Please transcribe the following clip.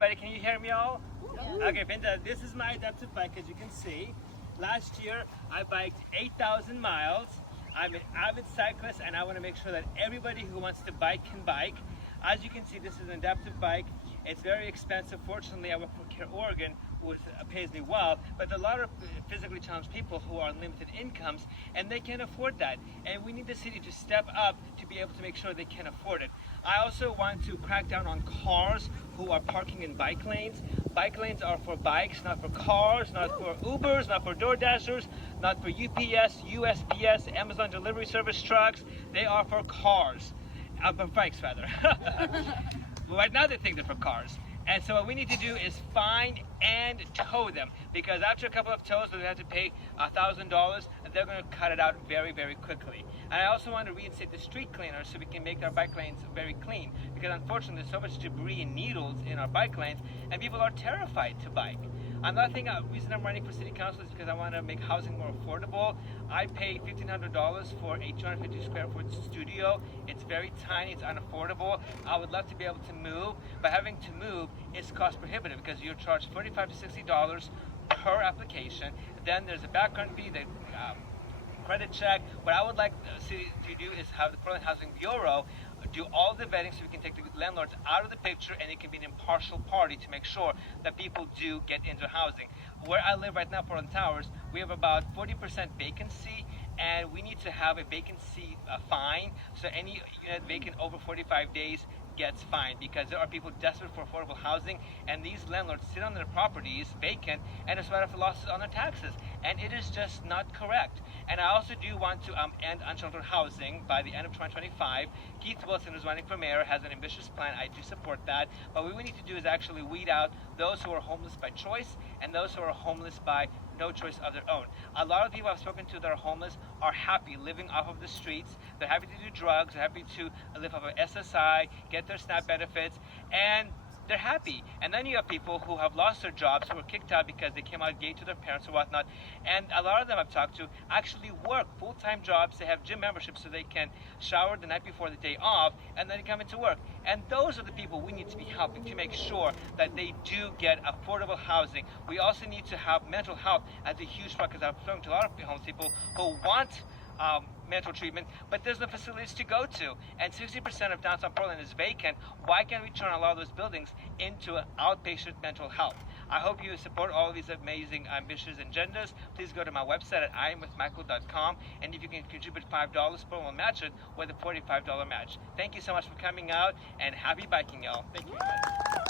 Everybody, can you hear me all? Yeah. Okay, fantastic. This is my adaptive bike, as you can see. Last year, I biked 8,000 miles. I'm an avid cyclist, and I want to make sure that everybody who wants to bike can bike. As you can see, this is an adaptive bike. It's very expensive. Fortunately, I work for Care Oregon, which pays me well, but there are a lot of physically challenged people who are on limited incomes, and they can't afford that. And we need the city to step up to be able to make sure they can afford it. I also want to crack down on cars who are parking in bike lanes. Bike lanes are for bikes, not for cars, not for Ubers, not for DoorDashers, not for UPS, USPS, Amazon delivery service trucks. They are for cars. For bikes, rather. Right now they think they're for cars. And so what we need to do is find and tow them, because after a couple of tows they have to pay $1,000, and they're going to cut it out very, very quickly. And I also want to reinstate the street cleaners so we can make our bike lanes very clean, because unfortunately there's so much debris and needles in our bike lanes, and people are terrified to bike. Another thing, reason I'm running for city council is because I want to make housing more affordable. I pay $1,500 for a 250 square foot studio. It's very tiny, it's unaffordable. I would love to be able to move, but having to move is cost prohibitive because you're charged $45 to $60 per application. Then there's a background fee, the credit check. What I would like the city to do is have the Portland Housing Bureau do all the vetting so we can take the landlords out of the picture, and it can be an impartial party to make sure that people do get into housing. Where I live right now, Portland Towers, we have about 40% vacancy, and we need to have a vacancy fine, so any unit vacant over 45 days gets fined, because there are people desperate for affordable housing, and these landlords sit on their properties vacant and it's right off the losses on their taxes, and it is just not correct. And I also do want to end unsheltered housing by the end of 2025. Keith Wilson, who's running for mayor, has an ambitious plan. I do support that, but what we need to do is actually weed out those who are homeless by choice and those who are homeless by no choice of their own. A lot of people I've spoken to that are homeless are happy living off of the streets. They're happy to do drugs. They're happy to live off of SSI, get their SNAP benefits, and they're happy. And then you have people who have lost their jobs, who were kicked out because they came out gay to their parents or whatnot. And a lot of them I've talked to actually work full-time jobs. They have gym memberships so they can shower the night before the day off, and then they come into work. And those are the people we need to be helping to make sure that they do get affordable housing. We also need to have mental health as a huge part, because I've spoken to a lot of homeless people who want mental treatment, but there's no facilities to go to, and 60% of downtown Portland is vacant. Why can't we turn a lot of those buildings into outpatient mental health? I hope you support all of these amazing, ambitious agendas. Please go to my website at imwithmichael.com, and if you can contribute $5, Portland will match it with a $45 match. Thank you so much for coming out, and happy biking, y'all. Thank you.